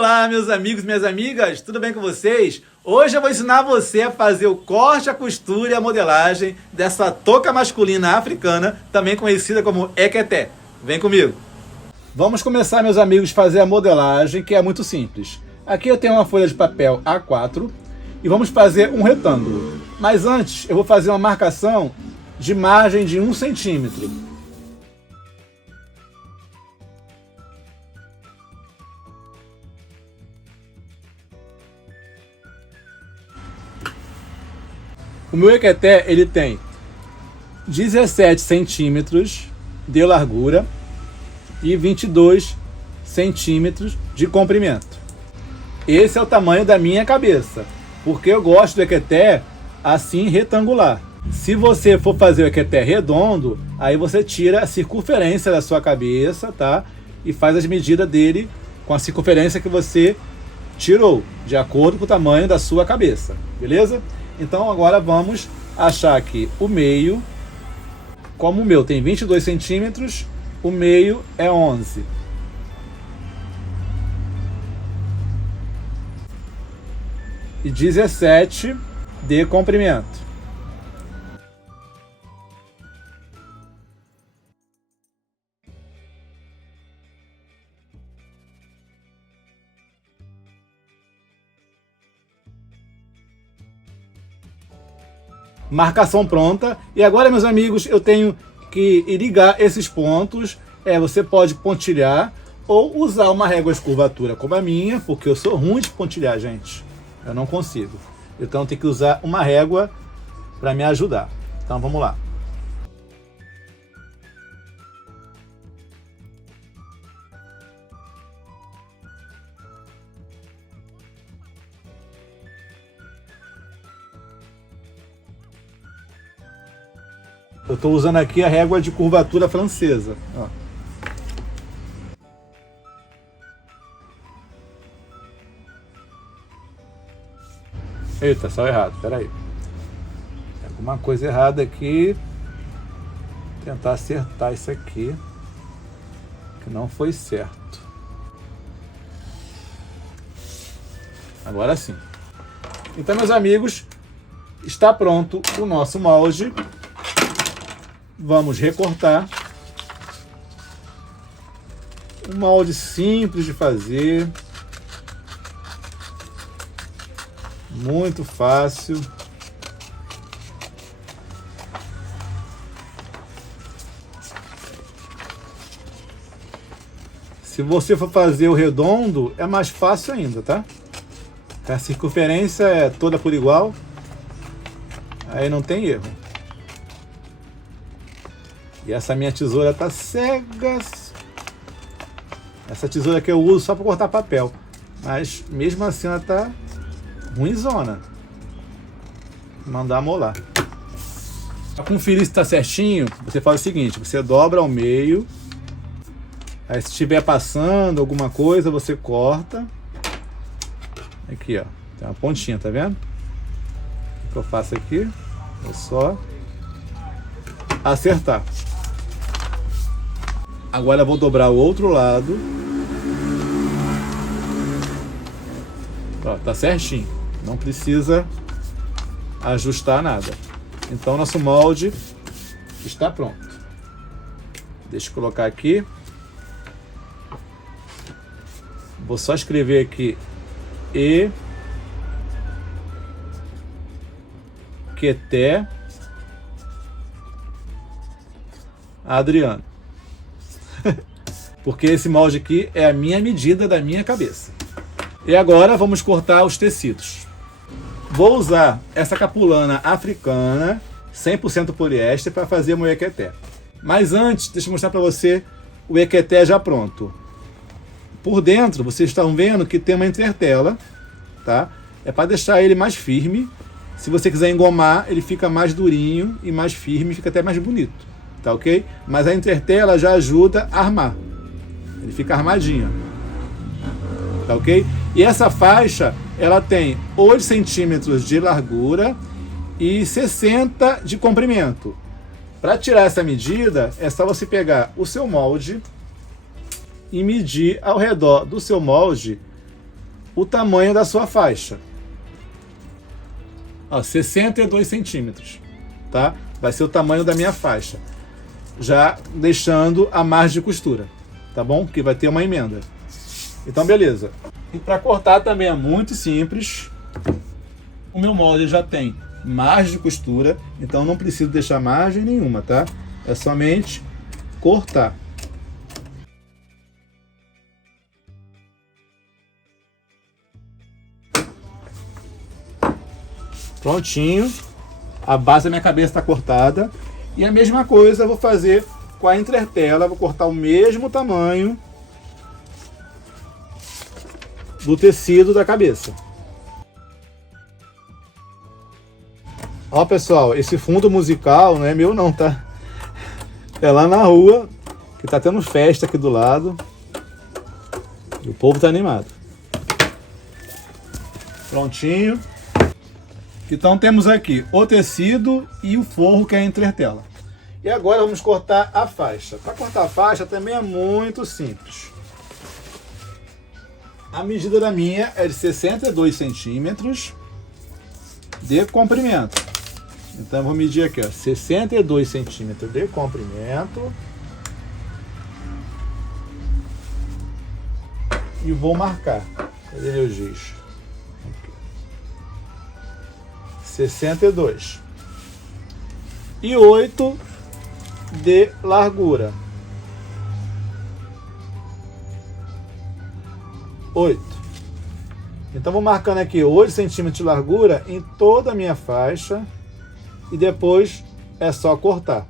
Olá, meus amigos e minhas amigas, tudo bem com vocês? Hoje eu vou ensinar você a fazer o corte, a costura e a modelagem dessa touca masculina africana, também conhecida como equeté. Vem comigo! Vamos começar, meus amigos, a fazer a modelagem, que é muito simples. Aqui eu tenho uma folha de papel A4 e vamos fazer um retângulo. Mas antes eu vou fazer uma marcação de margem de 1 centímetro. O meu equeté, ele tem 17 centímetros de largura e 22 centímetros de comprimento. Esse é o tamanho da minha cabeça, porque eu gosto do equeté assim retangular. Se você for fazer o equeté redondo, aí você tira a circunferência da sua cabeça, tá? E faz as medidas dele com a circunferência que você tirou, de acordo com o tamanho da sua cabeça, beleza? Então agora vamos achar aqui o meio. Como o meu tem 22 centímetros, o meio é 11. E 17 de comprimento. Marcação pronta. E agora, meus amigos, eu tenho que irrigar esses pontos. Você pode pontilhar ou usar uma régua de curvatura como a minha, porque eu sou ruim de pontilhar, gente. Eu não consigo. Então tem que usar uma régua para me ajudar. Então vamos lá. Eu estou usando aqui a régua de curvatura francesa. Ó. Eita, saiu errado, peraí. Tem alguma coisa errada aqui. Vou tentar acertar isso aqui, que não foi certo. Agora sim. Então, meus amigos, está pronto o nosso molde. Vamos recortar. Um molde simples de fazer. Muito fácil. Se você for fazer o redondo, é mais fácil ainda, tá? A circunferência é toda por igual. Aí não tem erro. E essa minha tesoura tá cega. Essa tesoura que eu uso só para cortar papel. Mas mesmo assim ela tá ruimzona. Vou mandar molar. Para conferir se tá certinho, você faz o seguinte: você dobra ao meio. Aí se estiver passando alguma coisa, você corta. Aqui, ó. Tem uma pontinha, tá vendo? O que eu faço aqui? É só acertar. Agora eu vou dobrar o outro lado. Ó, tá certinho. Não precisa ajustar nada. Então nosso molde está pronto. Deixa eu colocar aqui. Vou só escrever aqui equeté Adriano. Porque esse molde aqui é a minha medida da minha cabeça. E agora vamos cortar os tecidos. Vou usar essa capulana africana 100% poliéster para fazer o meu equeté. Mas antes, deixa eu mostrar para você o equeté já pronto. Por dentro, vocês estão vendo que tem uma entretela, tá? É para deixar ele mais firme. Se você quiser engomar, ele fica mais durinho e mais firme, fica até mais bonito, tá ok? Mas a entretela já ajuda a armar. Ele fica armadinho, tá ok? E essa faixa, ela tem 8 centímetros de largura e 60 de comprimento. Para tirar essa medida, é só você pegar o seu molde e medir ao redor do seu molde o tamanho da sua faixa. Ó, 62 centímetros, tá? Vai ser o tamanho da minha faixa. Já deixando a margem de costura, tá bom? Que vai ter uma emenda. Então, beleza. E para cortar também é muito simples. O meu molde já tem margem de costura, então não preciso deixar margem nenhuma, tá? É somente cortar. Prontinho. A base da minha cabeça está cortada. E a mesma coisa eu vou fazer com a entretela. Vou cortar o mesmo tamanho do tecido da cabeça. Ó, pessoal, esse fundo musical não é meu não, tá? É lá na rua, que tá tendo festa aqui do lado. E o povo tá animado. Prontinho. Então temos aqui o tecido e o forro, que é a entretela. E agora vamos cortar a faixa. Para cortar a faixa também é muito simples. A medida da minha é de 62 centímetros de comprimento. Então eu vou medir aqui, ó, 62 centímetros de comprimento. E vou marcar. Cadê meu giz? 62 e 8 de largura. 8. Então vou marcando aqui 8 centímetros de largura em toda a minha faixa e depois é só cortar.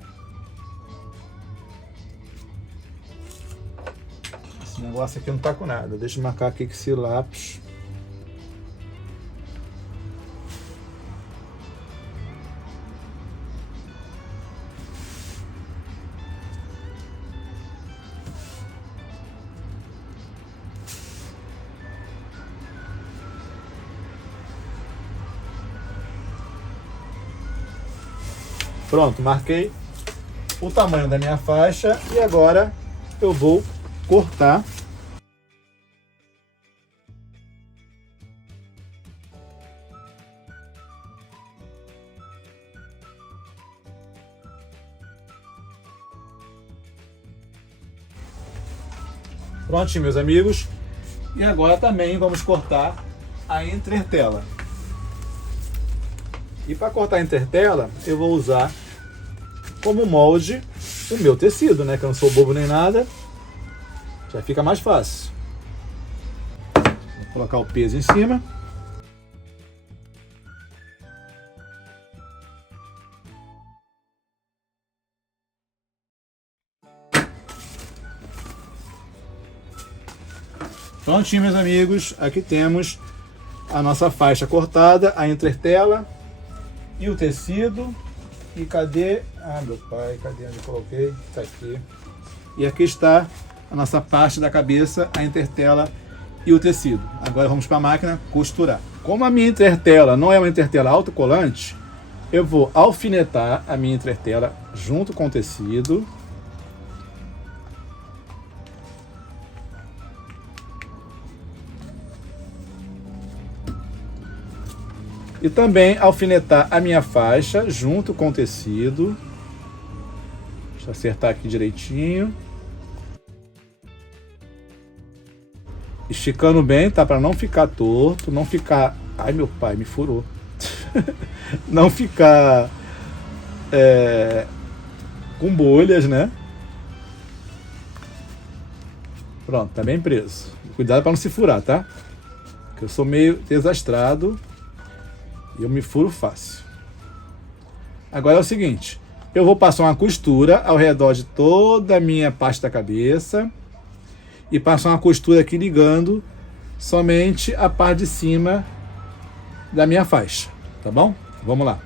Esse negócio aqui não tá com nada. Deixa eu marcar aqui com esse lápis. Pronto, marquei o tamanho da minha faixa e agora eu vou cortar. Prontinho, meus amigos. E agora também vamos cortar a entretela. E para cortar a entretela, eu vou usar como molde o meu tecido, né? Que eu não sou bobo nem nada. Já fica mais fácil. Vou colocar o peso em cima. Prontinho, meus amigos. Aqui temos a nossa faixa cortada, a entretela e o tecido. E cadê? Ah, meu pai, cadê onde eu coloquei? Está aqui. E aqui está a nossa parte da cabeça, a entretela e o tecido. Agora vamos para a máquina costurar. Como a minha entretela não é uma entretela autocolante, eu vou alfinetar a minha entretela junto com o tecido. E também alfinetar a minha faixa junto com o tecido. Deixa eu acertar aqui direitinho. Esticando bem, tá? Para não ficar torto, não ficar... Ai, meu pai, me furou. Não ficar com bolhas, né? Pronto, tá bem preso. Cuidado para não se furar, tá? Porque eu sou meio desastrado. E eu me furo fácil. Agora é o seguinte. Eu vou passar uma costura ao redor de toda a minha parte da cabeça. E passar uma costura aqui ligando somente a parte de cima da minha faixa. Tá bom? Vamos lá.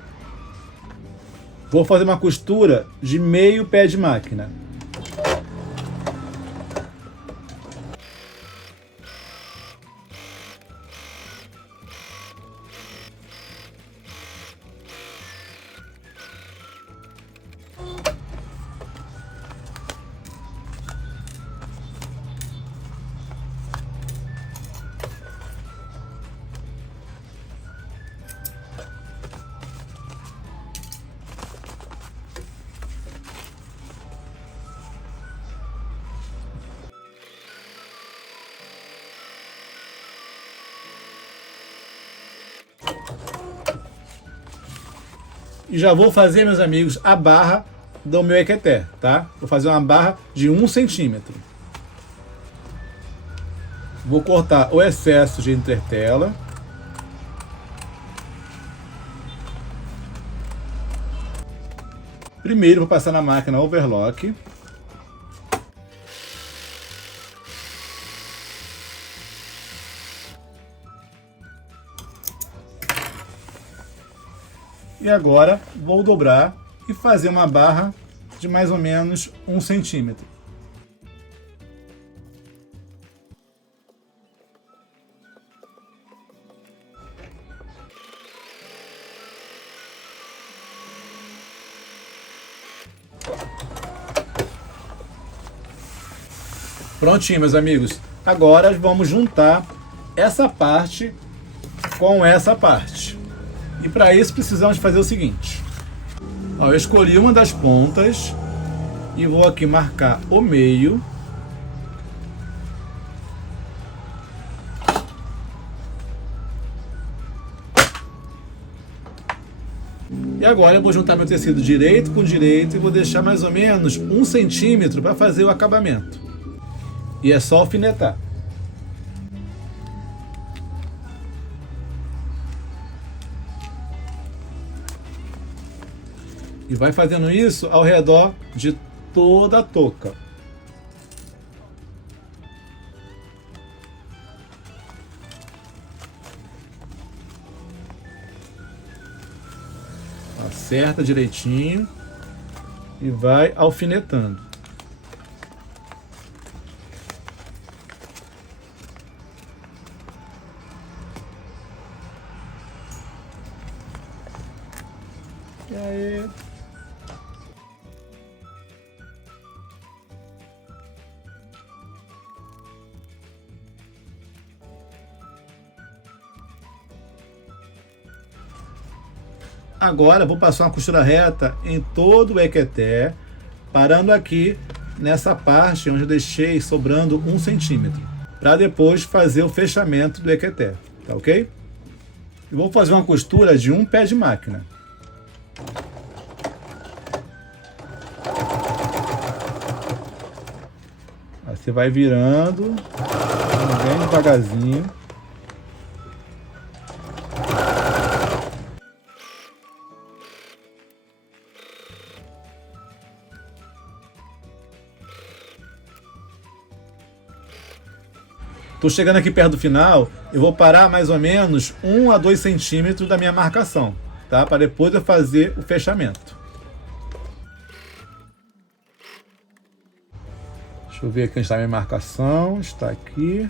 Vou fazer uma costura de meio pé de máquina. E já vou fazer, meus amigos, a barra do meu equeté, tá? Vou fazer uma barra de 1 centímetro. Vou cortar o excesso de entretela. Primeiro vou passar na máquina overlock. E agora vou dobrar e fazer uma barra de mais ou menos 1 centímetro. Prontinho, meus amigos. Agora vamos juntar essa parte com essa parte. E para isso precisamos fazer o seguinte. Ó, eu escolhi uma das pontas e vou aqui marcar o meio. E agora eu vou juntar meu tecido direito com direito e vou deixar mais ou menos 1 centímetro para fazer o acabamento. E é só alfinetar. E vai fazendo isso ao redor de toda a touca. Acerta direitinho e vai alfinetando. E aí? Agora vou passar uma costura reta em todo o equeté, parando aqui nessa parte onde eu deixei sobrando 1 centímetro, para depois fazer o fechamento do equeté, tá ok? Eu vou fazer uma costura de 1 pé de máquina. Aí você vai virando, bem devagarzinho. Estou chegando aqui perto do final, eu vou parar mais ou menos 1 a 2 centímetros da minha marcação, tá? Para depois eu fazer o fechamento. Deixa eu ver aqui onde está a minha marcação, está aqui.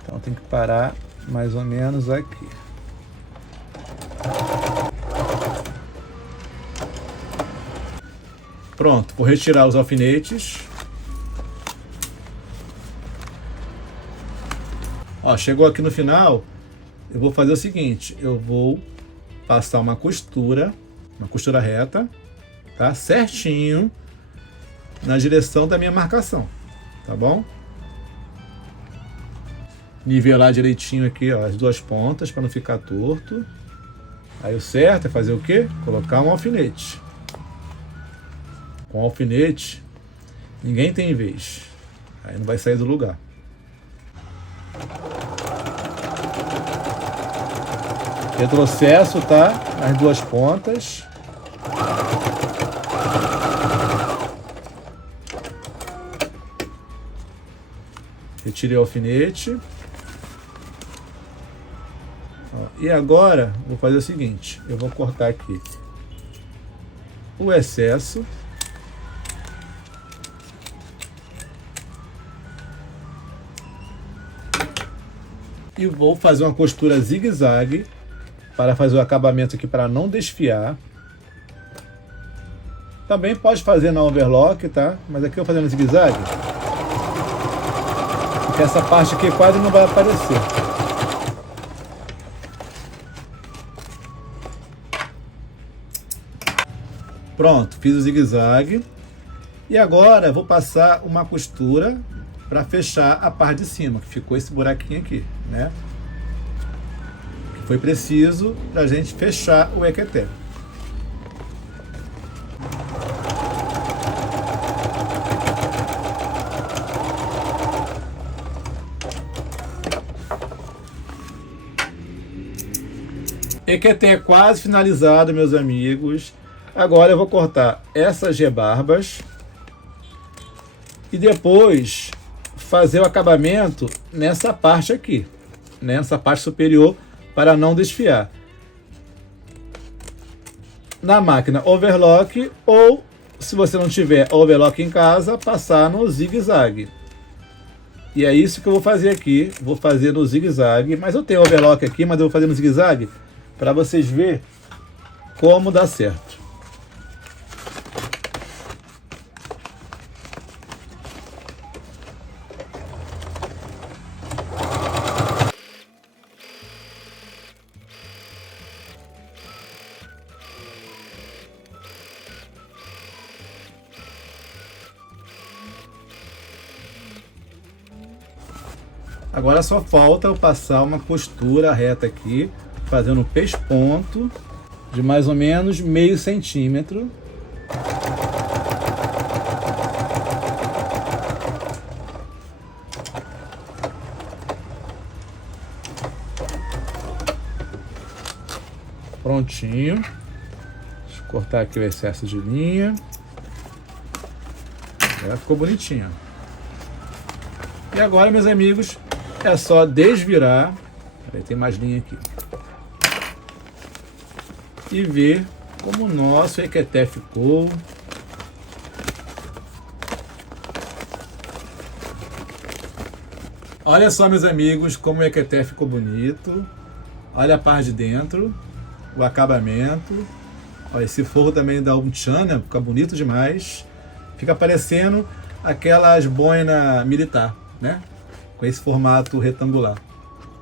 Então tem que parar mais ou menos aqui. Pronto, vou retirar os alfinetes. Ó, chegou aqui no final, eu vou fazer o seguinte, eu vou passar uma costura reta, tá? Certinho na direção da minha marcação, tá bom? Nivelar direitinho aqui, ó, as duas pontas para não ficar torto. Aí o certo é fazer o quê? Colocar um alfinete. Com alfinete, ninguém tem vez. Aí não vai sair do lugar. Retrocesso, tá? As duas pontas. Retirei o alfinete. Ó, e agora, vou fazer o seguinte. Eu vou cortar aqui o excesso. E vou fazer uma costura zigue-zague para fazer o acabamento aqui para não desfiar. Também pode fazer na overlock, tá? Mas aqui eu vou fazer no zigue-zague, porque essa parte aqui quase não vai aparecer. Pronto, fiz o zigue-zague. E agora vou passar uma costura para fechar a parte de cima, que ficou esse buraquinho aqui, né? Foi preciso para a gente fechar o equeté. Equeté quase finalizado, meus amigos. Agora eu vou cortar essas rebarbas e depois fazer o acabamento nessa parte aqui, nessa parte superior, para não desfiar. Na máquina overlock, ou se você não tiver overlock em casa, passar no zigue-zague. E é isso que eu vou fazer aqui. Vou fazer no zigue-zague. Mas eu tenho overlock aqui, mas eu vou fazer no zigue-zague para vocês verem como dá certo. Agora só falta eu passar uma costura reta aqui, fazendo um pesponto de mais ou menos meio centímetro. Prontinho. Deixa eu cortar aqui o excesso de linha. Já ficou bonitinho. E agora, meus amigos, é só desvirar. Peraí, tem mais linha aqui. E ver como o nosso equeté ficou. Olha só, meus amigos, como o equeté ficou bonito. Olha a parte de dentro, o acabamento. Olha, esse forro também dá um tchan, né? Fica bonito demais. Fica parecendo aquelas boinas militar, né? Com esse formato retangular.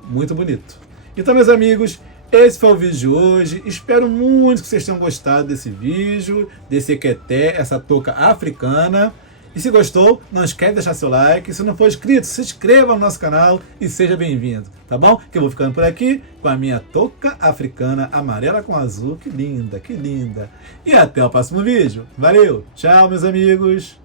Muito bonito. Então, meus amigos, esse foi o vídeo de hoje. Espero muito que vocês tenham gostado desse vídeo, desse equeté, essa touca africana. E se gostou, não esquece de deixar seu like. Se não for inscrito, se inscreva no nosso canal e seja bem-vindo, tá bom? Que eu vou ficando por aqui com a minha touca africana amarela com azul. Que linda, que linda. E até o próximo vídeo. Valeu, tchau, meus amigos.